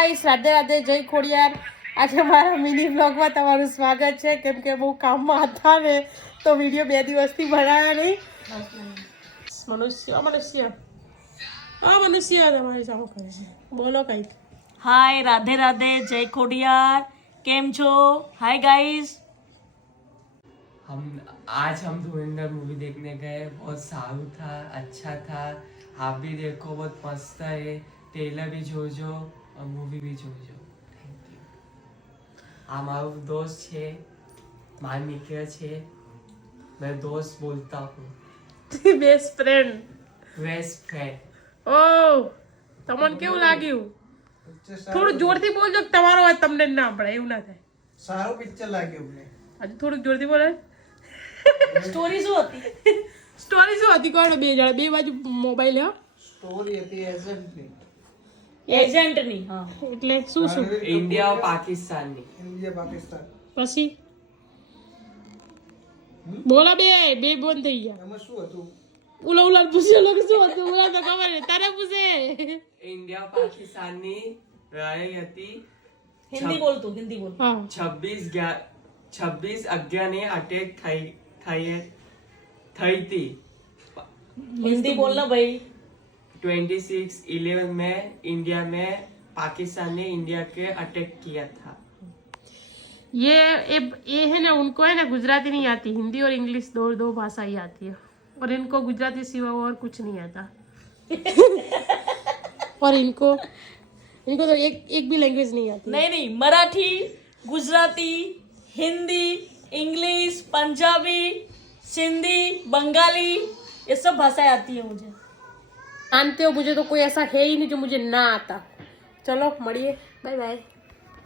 Guys, Radhe Radhe, જય ખોડિયાર. આજે મારા મિની બ્લોગમાં તમારું સ્વાગત છે. કેમ કે બહુ કામમાં હતા ને તો વિડીયો 2 દિવસથી બનાવ્યા નહીં. મનુષ્ય તમારી સામે કરે છે. બોલો કંઈક. हाय राधे राधे जय खोडियार केम छो हाय गाइस आज हम धुरंधर मूवी देखने गए. बहुत सारू था, अच्छा था. आप भी देखो, बहुत मस्त है. ट्रेलर भी જોજો और मूवी भी જોજો. Thank you. આ મારો दोस्त છે, મારો મિત્ર છે. मैं दोस्त बोलता हूँ. Best friend. Best friend. ઓ તમને કેવું લાગ્યું? થોડું જોરથી બોલજો કે તમારો અવાજ તમને ના પડે, એવું ના થાય. સારું પિક્ચર લાગ્યું મને. આજે થોડુંક જોરથી બોલે. स्टोरी શું હતી સ્ટોરી શું હતી? કોણ બે જણા બે બાજુ મોબાઈલ હે? સ્ટોરી હતી એજન્ટની હા એટલે શું શું ઇન્ડિયા और પાકિસ્તાનની. ઇન્ડિયા પાકિસ્તાન. પછી બોલા બે બંધ થઈ ગયા. એમાં શું હતું? ઉલા પૂછ્યો લોકો શું હતું? ઉલા તો ખબર નહીં, તારે પૂછે. ઇન્ડિયા પાકિસ્તાનની લડાઈ હતી. હિન્દી બોલ હા 26/11 ને અટેક થઈ थी. हिंदी बोलना भाई 26/11 में इंडिया में पाकिस्तान ने इंडिया के अटैक किया था. ये है ना, उनको है ना गुजराती नहीं आती, हिंदी और इंग्लिश दो भाषा ही आती है और इनको गुजराती सिवा और कुछ नहीं आता. और इनको तो एक भी लैंग्वेज नहीं आती. नहीं मराठी गुजराती हिंदी इंग्लिश पंजाबी सिंधी बंगाली ये सब भाषाएं आती है मुझे. जानते हो, मुझे तो कोई ऐसा है ही नहीं जो मुझे ना आता. चलो મળીએ, બાય બાય.